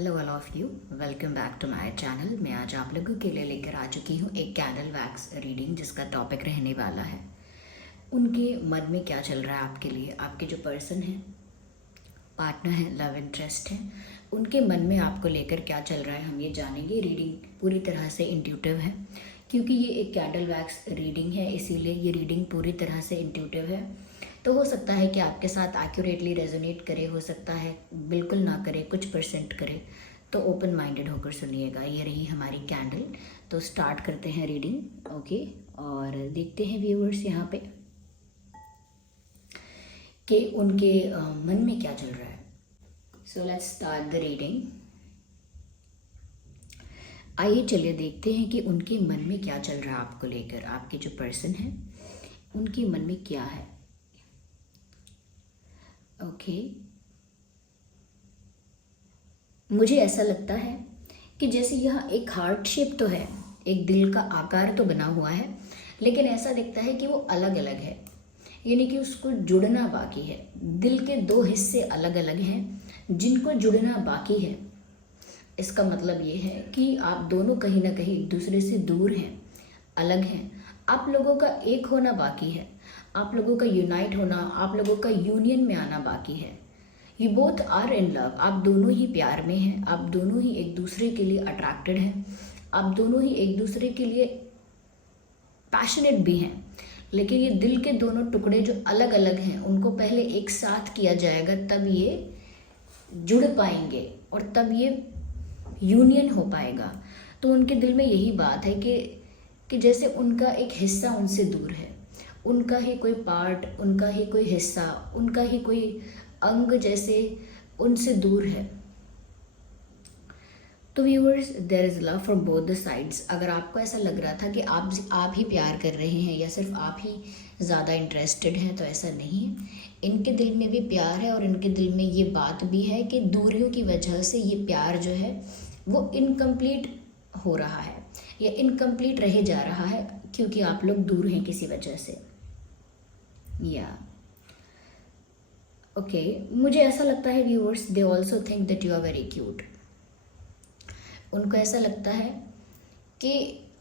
Hello all of you, welcome back to my channel. मैं आज आप लोगों के लिए लेकर आ चुकी हूँ एक कैंडल वैक्स रीडिंग, जिसका टॉपिक रहने वाला है उनके मन में क्या चल रहा है आपके लिए। आपके जो पर्सन है, पार्टनर है, लव इंटरेस्ट है, उनके मन में आपको लेकर क्या चल रहा है हम ये जानेंगे। रीडिंग पूरी तरह से इंट्यूटिव है, क्योंकि ये एक कैंडल वैक्स रीडिंग है, इसीलिए ये रीडिंग पूरी तरह से इंट्यूटिव है। तो हो सकता है कि आपके साथ एक्यूरेटली रेजोनेट करे, हो सकता है बिल्कुल ना करे, कुछ परसेंट करे। तो ओपन माइंडेड होकर सुनिएगा। ये रही हमारी कैंडल। तो स्टार्ट करते हैं रीडिंग। ओके, और देखते हैं व्यूअर्स यहाँ पे कि उनके मन में क्या चल रहा है। So let's start the reading. आइए चलिए देखते हैं कि उनके मन में क्या चल रहा है आपको लेकर। आपके जो पर्सन है उनके मन में क्या है। ओके, मुझे ऐसा लगता है कि जैसे यहाँ एक हार्ट शेप तो है, एक दिल का आकार तो बना हुआ है, लेकिन ऐसा दिखता है कि वो अलग अलग है, यानी कि उसको जुड़ना बाकी है। दिल के दो हिस्से अलग अलग हैं जिनको जुड़ना बाकी है। इसका मतलब ये है कि आप दोनों कहीं ना कहीं एक दूसरे से दूर हैं, अलग हैं। आप लोगों का एक होना बाकी है, आप लोगों का यूनाइट होना, आप लोगों का यूनियन में आना बाकी है। You both are in love, आप दोनों ही प्यार में हैं, आप दोनों ही एक दूसरे के लिए अट्रैक्टेड हैं, आप दोनों ही एक दूसरे के लिए पैशनेट भी हैं। लेकिन ये दिल के दोनों टुकड़े जो अलग अलग हैं उनको पहले एक साथ किया जाएगा, तब ये जुड़ पाएंगे और तब ये यूनियन हो पाएगा। तो उनके दिल में यही बात है कि जैसे उनका एक हिस्सा उनसे दूर है, उनका ही कोई पार्ट, उनका ही कोई हिस्सा, उनका ही कोई अंग जैसे उनसे दूर है। तो viewers, there is love from both the sides. अगर आपको ऐसा लग रहा था कि आप ही प्यार कर रहे हैं या सिर्फ आप ही ज़्यादा इंटरेस्टेड हैं, तो ऐसा नहीं है। इनके दिल में भी प्यार है और इनके दिल में ये बात भी है कि दूरियों की वजह से ये प्यार जो है वो इनकम्प्लीट हो रहा है या इनकम्प्लीट रहे जा रहा है, क्योंकि आप लोग दूर हैं किसी वजह से। या ओके, मुझे ऐसा लगता है viewers, they also think that you are very cute. उनको ऐसा लगता है कि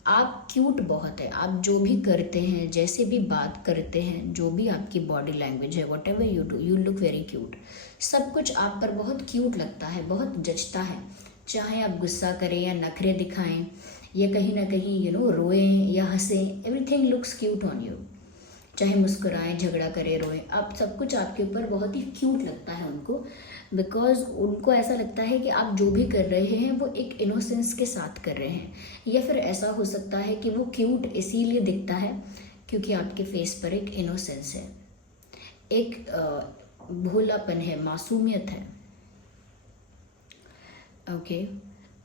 आप क्यूट बहुत है। आप जो भी करते हैं, जैसे भी बात करते हैं, जो भी आपकी बॉडी लैंग्वेज है, what ever you do, you look very cute. सब कुछ आप पर बहुत क्यूट लगता है, बहुत जचता है। चाहे आप गुस्सा करें या नखरे दिखाएं या कहीं ना कहीं रोएं या हंसें, everything looks cute on you. चाहे मुस्कुराएं, झगड़ा करें, रोएं, आप सब कुछ आपके ऊपर बहुत ही क्यूट लगता है उनको। बिकॉज उनको ऐसा लगता है कि आप जो भी कर रहे हैं वो एक इनोसेंस के साथ कर रहे हैं, या फिर ऐसा हो सकता है कि वो क्यूट इसीलिए दिखता है क्योंकि आपके फेस पर एक इनोसेंस है, एक भोलापन है, मासूमियत है। ओके,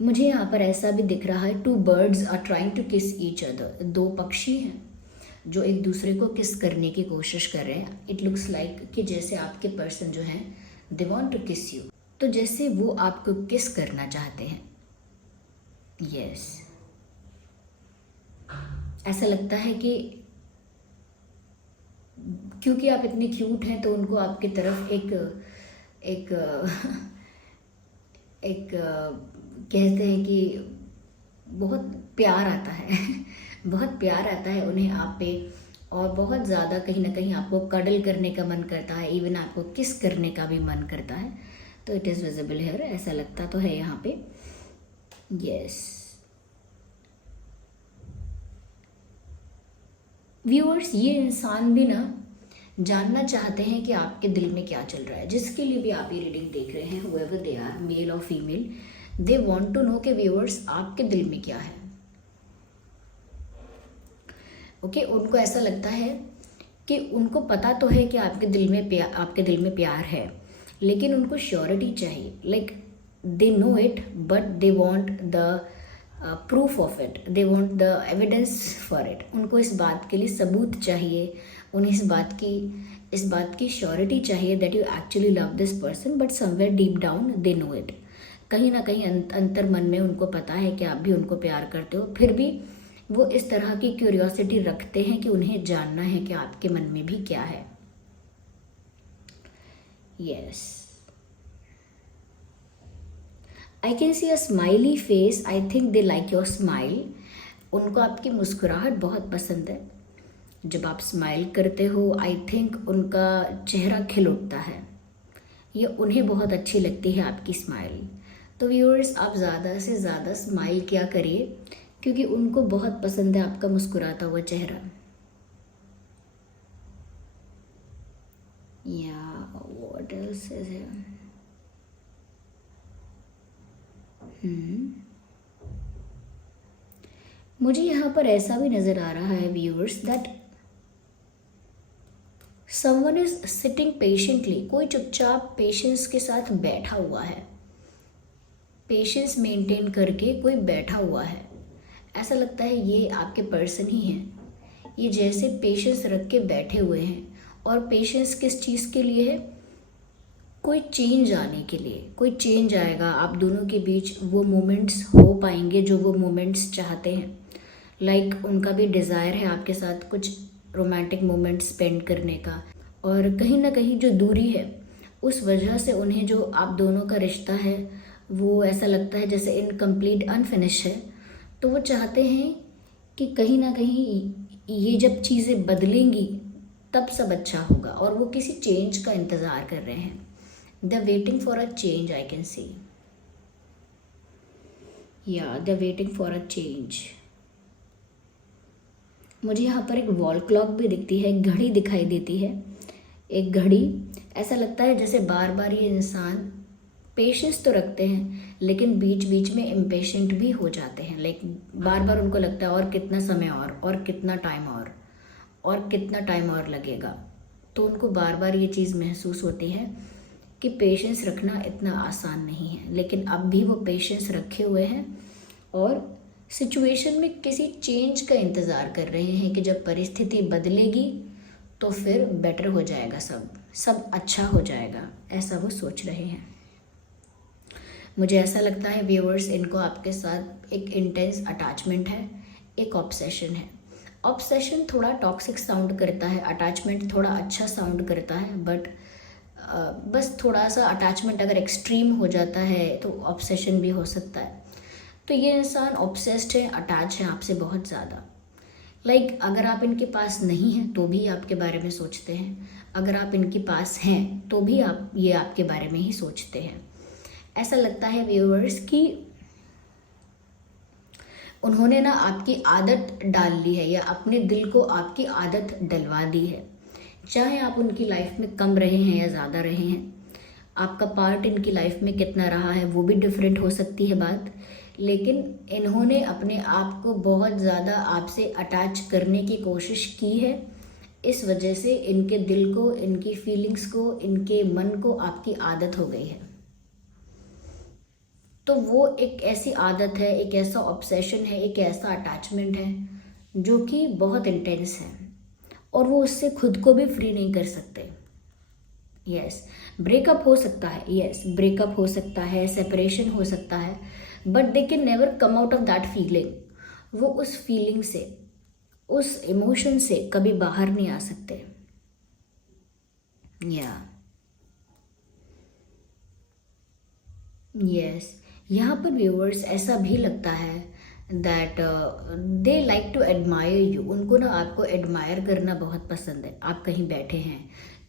मुझे यहाँ पर ऐसा भी दिख रहा है, two birds are trying to kiss each other. दो पक्षी हैं जो एक दूसरे को किस करने की कोशिश कर रहे हैं। इट लुक्स लाइक कि जैसे आपके पर्सन जो हैं, दे वांट टू किस यू, तो जैसे वो आपको किस करना चाहते हैं। यस, ऐसा लगता है कि क्योंकि आप इतने क्यूट हैं तो उनको आपकी तरफ एक एक एक कहते हैं कि बहुत प्यार आता है बहुत प्यार आता है उन्हें आप पे, और बहुत ज़्यादा कहीं ना कहीं आपको कडल करने का मन करता है, इवन आपको किस करने का भी मन करता है। तो इट इज़ विजिबल हियर, ऐसा लगता तो है यहाँ पे। यस व्यूअर्स, ये इंसान भी ना जानना चाहते हैं कि आपके दिल में क्या चल रहा है। जिसके लिए भी आप ये रीडिंग देख रहे हैं, whoever they are, मेल और female, they want to know कि व्यूअर्स आपके दिल में क्या है। ओके, उनको ऐसा लगता है कि उनको पता तो है कि आपके दिल में प्यार है, लेकिन उनको श्योरिटी चाहिए। Like they know it but they want the proof of it, they want the evidence for it. उनको इस बात के लिए सबूत चाहिए, उन्हें इस बात की श्योरिटी चाहिए that you actually love this person, but somewhere deep down they know it. कहीं ना कहीं अंतर मन में उनको पता है कि आप भी उनको प्यार करते हो, फिर भी वो इस तरह की क्यूरियोसिटी रखते हैं कि उन्हें जानना है कि आपके मन में भी क्या है। Yes, I can C a smiley face, I think they like your smile. उनको आपकी मुस्कुराहट बहुत पसंद है। जब आप स्माइल करते हो आई थिंक उनका चेहरा खिल उठता है, ये उन्हें बहुत अच्छी लगती है आपकी स्माइल। तो व्यूअर्स, आप ज़्यादा से ज़्यादा स्माइल किया करिए, क्योंकि उनको बहुत पसंद है आपका मुस्कुराता हुआ चेहरा। या व्हाट एल्स इज हियर? मुझे यहाँ पर ऐसा भी नज़र आ रहा है viewers that someone is sitting patiently. कोई चुपचाप पेशेंस के साथ बैठा हुआ है, पेशेंस मेंटेन करके कोई बैठा हुआ है। ऐसा लगता है ये आपके पर्सन ही हैं। ये जैसे पेशेंस रख के बैठे हुए हैं। और पेशेंस किस चीज़ के लिए है? कोई चेंज आने के लिए। कोई चेंज आएगा, आप दोनों के बीच वो मोमेंट्स हो पाएंगे जो वो मोमेंट्स चाहते हैं। लाइक उनका भी डिज़ायर है आपके साथ कुछ रोमांटिक मोमेंट स्पेंड करने का। और कहीं ना कहीं जो दूरी है उस वजह से उन्हें जो आप दोनों का रिश्ता है वो ऐसा लगता है जैसे इनकम्प्लीट, अनफिनिश है। तो वो चाहते हैं कि कहीं ना कहीं ये जब चीज़ें बदलेंगी तब सब अच्छा होगा, और वो किसी चेंज का इंतज़ार कर रहे हैं। They are waiting for a change, I can see. या they are waiting for a change. मुझे यहाँ पर एक वॉल क्लॉक भी दिखती है, एक घड़ी दिखाई देती है, एक घड़ी। ऐसा लगता है जैसे बार बार ये इंसान पेशेंस तो रखते हैं लेकिन बीच बीच में इम्पेशेंट भी हो जाते हैं। लाइक बार बार उनको लगता है और कितना समय और कितना टाइम और कितना टाइम और लगेगा। तो उनको बार बार ये चीज़ महसूस होती है कि पेशेंस रखना इतना आसान नहीं है। लेकिन अब भी वो पेशेंस रखे हुए हैं और सिचुएशन में किसी चेंज का इंतज़ार कर रहे हैं कि जब परिस्थिति बदलेगी तो फिर बेटर हो जाएगा, सब अच्छा हो जाएगा, ऐसा वो सोच रहे हैं। मुझे ऐसा लगता है व्यूअर्स, इनको आपके साथ एक इंटेंस अटैचमेंट है, एक ऑब्सेशन है। ऑब्सेशन थोड़ा टॉक्सिक साउंड करता है, अटैचमेंट थोड़ा अच्छा साउंड करता है, बट बस थोड़ा सा अटैचमेंट अगर एक्सट्रीम हो जाता है तो ऑब्सेशन भी हो सकता है। तो ये इंसान ऑब्सेस्ड है, अटैच है आपसे बहुत ज़्यादा। लाइक अगर आप इनके पास नहीं हैं तो भी आपके बारे में सोचते हैं, अगर आप इनके पास हैं तो भी आप ये आपके बारे में ही सोचते हैं। ऐसा लगता है व्यूअर्स कि उन्होंने ना आपकी आदत डाल ली है या अपने दिल को आपकी आदत डलवा दी है। चाहे आप उनकी लाइफ में कम रहे हैं या ज़्यादा रहे हैं, आपका पार्ट इनकी लाइफ में कितना रहा है वो भी डिफरेंट हो सकती है बात, लेकिन इन्होंने अपने आप को बहुत ज़्यादा आपसे अटैच करने की कोशिश की है। इस वजह से इनके दिल को, इनकी फीलिंग्स को, इनके मन को आपकी आदत हो गई है। तो वो एक ऐसी आदत है, एक ऐसा ऑब्सेशन है, एक ऐसा अटैचमेंट है जो कि बहुत इंटेंस है और वो उससे खुद को भी फ्री नहीं कर सकते। यस, ब्रेकअप हो सकता है, यस ब्रेकअप हो सकता है, सेपरेशन हो सकता है, but they can never come out of that feeling. वो उस फीलिंग से, उस इमोशन से कभी बाहर नहीं आ सकते। या यस, यहाँ पर व्यूअर्स ऐसा भी लगता है that they like to admire you. उनको ना आपको एडमायर करना बहुत पसंद है। आप कहीं बैठे हैं,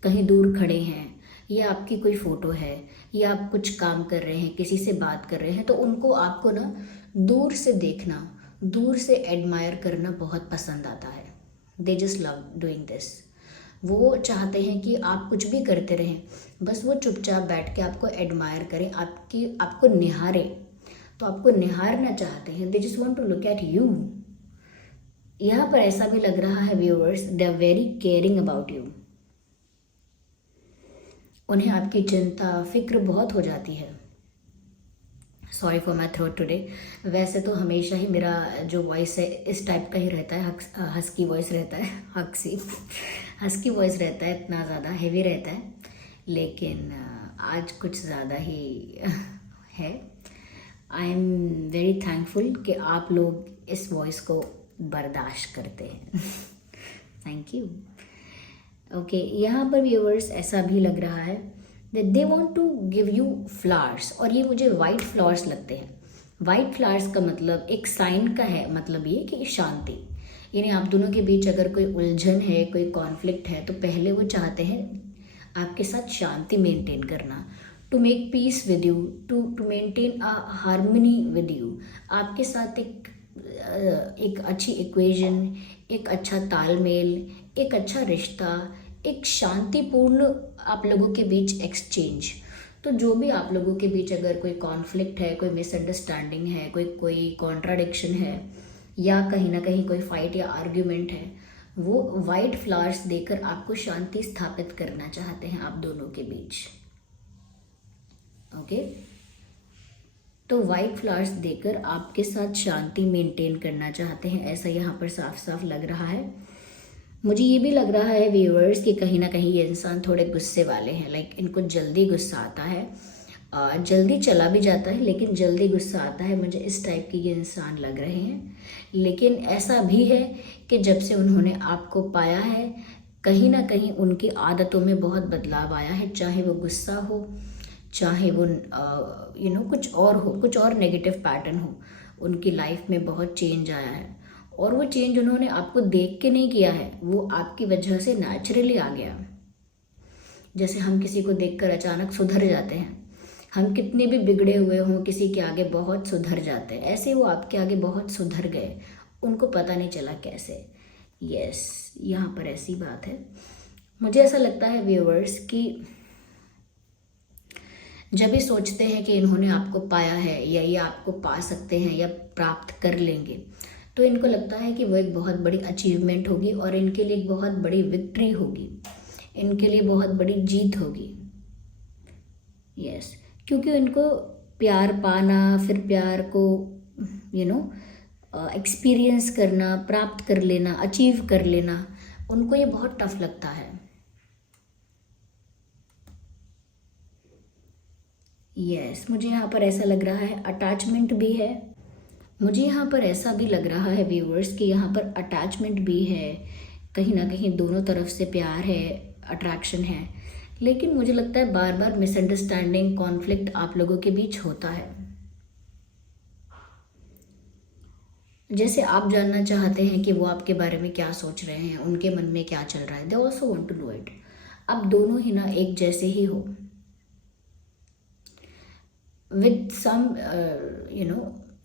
कहीं दूर खड़े हैं, या आपकी कोई फ़ोटो है, या आप कुछ काम कर रहे हैं, किसी से बात कर रहे हैं, तो उनको आपको ना दूर से देखना, दूर से एडमायर करना बहुत पसंद आता है। They just love doing this. वो चाहते हैं कि आप कुछ भी करते रहें, बस वो चुपचाप बैठ के आपको एडमायर करें, आपको निहारें। तो आपको निहारना चाहते हैं, they just want to look at you. यहाँ पर ऐसा भी लग रहा है viewers, they are very caring about you. उन्हें आपकी चिंता, फिक्र बहुत हो जाती है। Sorry for my throat today. वैसे तो हमेशा ही मेरा जो वॉइस है इस टाइप का ही रहता है, हस्की वॉइस रहता है, हस्की वॉइस रहता है, इतना ज़्यादा हेवी रहता है, लेकिन आज कुछ ज़्यादा ही है। आई एम वेरी थैंकफुल कि आप लोग इस वॉइस को बर्दाश्त करते हैं। Thank you. ओके, यहाँ पर व्यूअर्स ऐसा भी लग रहा है they want to give you flowers, और ये मुझे वाइट फ्लावर्स लगते हैं। वाइट फ्लावर्स का मतलब एक साइन का है, मतलब ये कि शांति, यानी आप दोनों के बीच अगर कोई उलझन है, कोई कॉन्फ्लिक्ट है, तो पहले वो चाहते हैं आपके साथ शांति मेंटेन करना, to make peace with you, to maintain a harmony with you, आपके साथ एक अच्छी इक्वेशन, एक अच्छा तालमेल, एक अच्छा रिश्ता, एक शांतिपूर्ण आप लोगों के बीच एक्सचेंज। तो जो भी आप लोगों के बीच अगर कोई कॉन्फ्लिक्ट है, कोई मिसअंडरस्टैंडिंग है, कोई कॉन्ट्राडिक्शन है, या कहीं ना कहीं कोई फाइट या आर्ग्यूमेंट है, वो वाइट फ्लावर्स देकर आपको शांति स्थापित करना चाहते हैं आप दोनों के बीच। ओके, तो वाइट फ्लावर्स देकर आपके साथ शांति मेंटेन करना चाहते हैं, ऐसा यहाँ पर साफ साफ लग रहा है। मुझे ये भी लग रहा है व्यूअर्स कि कहीं ना कहीं ये इंसान थोड़े गुस्से वाले हैं, लाइक इनको जल्दी गुस्सा आता है, जल्दी चला भी जाता है, लेकिन जल्दी गुस्सा आता है। मुझे इस टाइप के ये इंसान लग रहे हैं। लेकिन ऐसा भी है कि जब से उन्होंने आपको पाया है, कहीं ना कहीं उनकी आदतों में बहुत बदलाव आया है, चाहे वो गुस्सा हो, चाहे वो कुछ और हो, कुछ और नेगेटिव पैटर्न हो, उनकी लाइफ में बहुत चेंज आया है। और वो चेंज उन्होंने आपको देख के नहीं किया है, वो आपकी वजह से नेचुरली आ गया। जैसे हम किसी को देखकर अचानक सुधर जाते हैं, हम कितने भी बिगड़े हुए हों किसी के आगे बहुत सुधर जाते हैं, ऐसे वो आपके आगे बहुत सुधर गए, उनको पता नहीं चला कैसे। यस, यहाँ पर ऐसी बात है। मुझे ऐसा लगता है व्यूअर्स कि जब ये सोचते हैं कि इन्होंने आपको पाया है या ये आपको पा सकते हैं या प्राप्त कर लेंगे, तो इनको लगता है कि वो एक बहुत बड़ी अचीवमेंट होगी और इनके लिए एक बहुत बड़ी विक्ट्री होगी, इनके लिए बहुत बड़ी जीत होगी। यस, क्योंकि इनको प्यार पाना, फिर प्यार को एक्सपीरियंस करना, प्राप्त कर लेना, अचीव कर लेना, उनको ये बहुत टफ लगता है। यस, मुझे यहाँ पर ऐसा लग रहा है अटैचमेंट भी है। मुझे यहाँ पर ऐसा भी लग रहा है व्यूअर्स कि यहाँ पर अटैचमेंट भी है, कहीं ना कहीं दोनों तरफ से प्यार है, अट्रैक्शन है, लेकिन मुझे लगता है बार बार मिसअंडरस्टैंडिंग, कॉन्फ्लिक्ट आप लोगों के बीच होता है। जैसे आप जानना चाहते हैं कि वो आपके बारे में क्या सोच रहे हैं, उनके मन में क्या चल रहा है, they also want to know it. आप दोनों ही ना एक जैसे ही हो, विद सम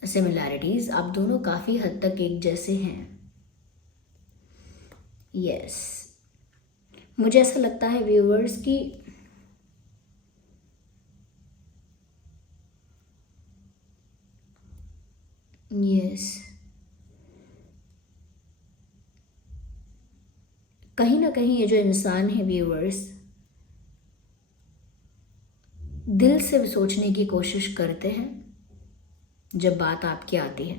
सिमिलैरिटीज, आप दोनों काफ़ी हद तक एक जैसे हैं। यस, मुझे ऐसा लगता है व्यूअर्स कि यस, कहीं ना कहीं ये जो इंसान है व्यूअर्स, दिल से सोचने की कोशिश करते हैं जब बात आपकी आती है,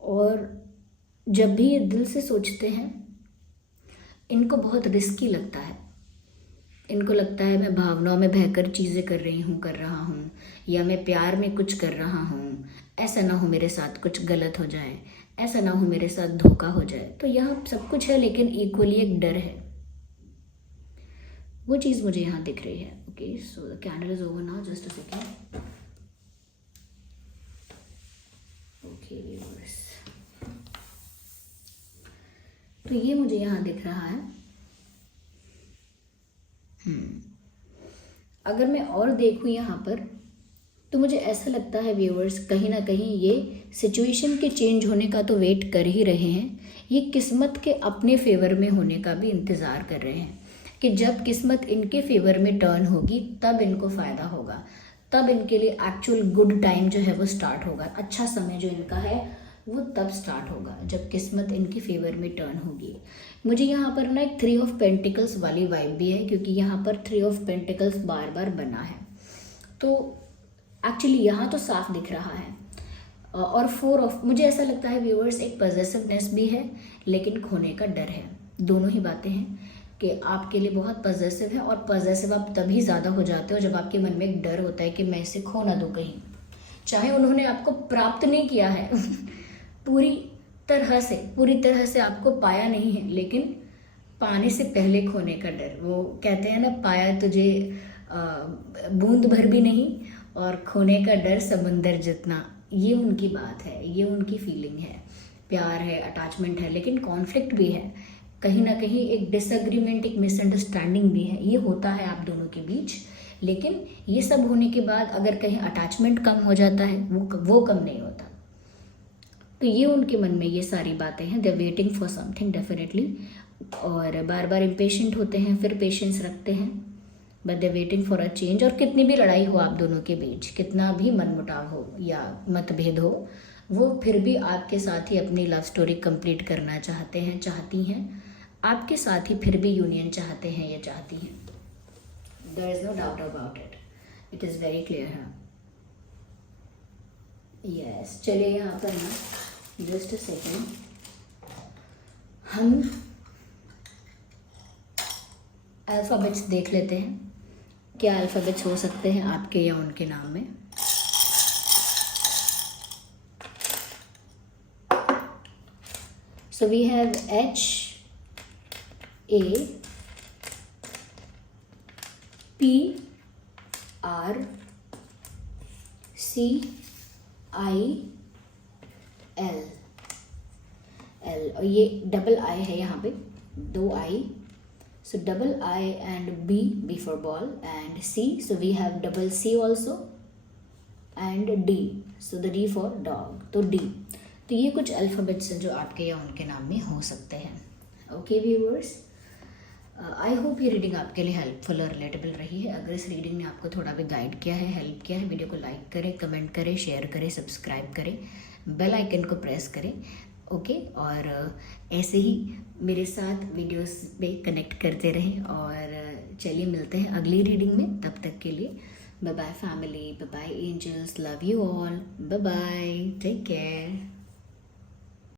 और जब भी ये दिल से सोचते हैं, इनको बहुत रिस्की लगता है। इनको लगता है मैं भावनाओं में बहकर चीज़ें कर रहा हूँ, या मैं प्यार में कुछ कर रहा हूँ, ऐसा ना हो मेरे साथ कुछ गलत हो जाए, ऐसा ना हो मेरे साथ धोखा हो जाए। तो यहाँ सब कुछ है, लेकिन इक्वली एक डर है, वो चीज़ मुझे यहाँ दिख रही है। Okay, so the candle is over now, just a second. Okay viewers, तो ये मुझे यहाँ दिख रहा है। अगर मैं और देखूँ यहाँ पर, तो मुझे ऐसा लगता है व्यूअर्स, कहीं ना कहीं ये सिचुएशन के चेंज होने का तो वेट कर ही रहे हैं, ये किस्मत के अपने फेवर में होने का भी इंतज़ार कर रहे हैं कि जब किस्मत इनके फेवर में टर्न होगी तब इनको फ़ायदा होगा, तब इनके लिए एक्चुअल गुड टाइम जो है वो स्टार्ट होगा। अच्छा समय जो इनका है वो तब स्टार्ट होगा जब किस्मत इनके फेवर में टर्न होगी। मुझे यहाँ पर ना एक 3 ऑफ पेंटिकल्स वाली वाइब भी है, क्योंकि यहाँ पर 3 ऑफ पेंटिकल्स बार बार बना है, तो एक्चुअली यहाँ तो साफ दिख रहा है। और 4 ऑफ, मुझे ऐसा लगता है व्यूअर्स, एक पॉजेसिवनेस भी है, लेकिन खोने का डर है। दोनों ही बातें हैं कि आपके लिए बहुत पॉजेसिव है, और पॉजेसिव आप तभी ज़्यादा हो जाते हो जब आपके मन में एक डर होता है कि मैं इसे खो ना दूँ कहीं, चाहे उन्होंने आपको प्राप्त नहीं किया है पूरी तरह से, पूरी तरह से आपको पाया नहीं है, लेकिन पाने से पहले खोने का डर। वो कहते हैं ना, पाया तुझे बूंद भर भी नहीं और खोने का डर समंदर जितना। ये उनकी बात है, ये उनकी फीलिंग है। प्यार है, अटैचमेंट है, लेकिन कॉन्फ्लिक्ट भी है, कहीं ना कहीं एक डिसएग्रीमेंट, एक मिसअंडरस्टैंडिंग भी है। ये होता है आप दोनों के बीच, लेकिन ये सब होने के बाद अगर कहीं अटैचमेंट कम हो जाता है, वो कम नहीं होता। तो ये उनके मन में ये सारी बातें हैं। They are waiting for something definitely, और बार बार इम्पेशेंट होते हैं, फिर पेशेंस रखते हैं, but they waiting for a change. और कितनी भी लड़ाई हो आप दोनों के बीच, कितना भी मनमुटाव हो या मतभेद हो, वो फिर भी आपके साथ ही अपनी लव स्टोरी कंप्लीट करना चाहते हैं, चाहती हैं। आपके साथ ही फिर भी यूनियन चाहते हैं या चाहती हैं। There is no doubt about it, it is very clear है। यस, चलिए यहाँ पर ना जस्ट अ सेकेंड, हम अल्फ़ाबेट्स देख लेते हैं, क्या अल्फ़ाबेट्स हो सकते हैं आपके या उनके नाम में। So we have H, A, P, R, C, I, L, और ये डबल आई है यहाँ पे, 2 आई। So double I and B for ball, and C. So we have double C also, and D. So the D for dog. तो D. तो ये कुछ alphabets हैं जो आपके या उनके नाम में हो सकते हैं। ओके व्यूअर्स, आई होप ये रीडिंग आपके लिए हेल्पफुल और रिलेटेबल रही है। अगर इस रीडिंग ने आपको थोड़ा भी गाइड किया है, हेल्प किया है, वीडियो को लाइक करें, कमेंट करें, शेयर करें, सब्सक्राइब करें, बेल आइकन को प्रेस करें। ओके, और ऐसे ही मेरे साथ वीडियोस पे कनेक्ट करते रहें। और चलिए मिलते हैं अगली रीडिंग में, तब तक के लिए bye bye family, bye bye angels, love you all, bye bye, take care.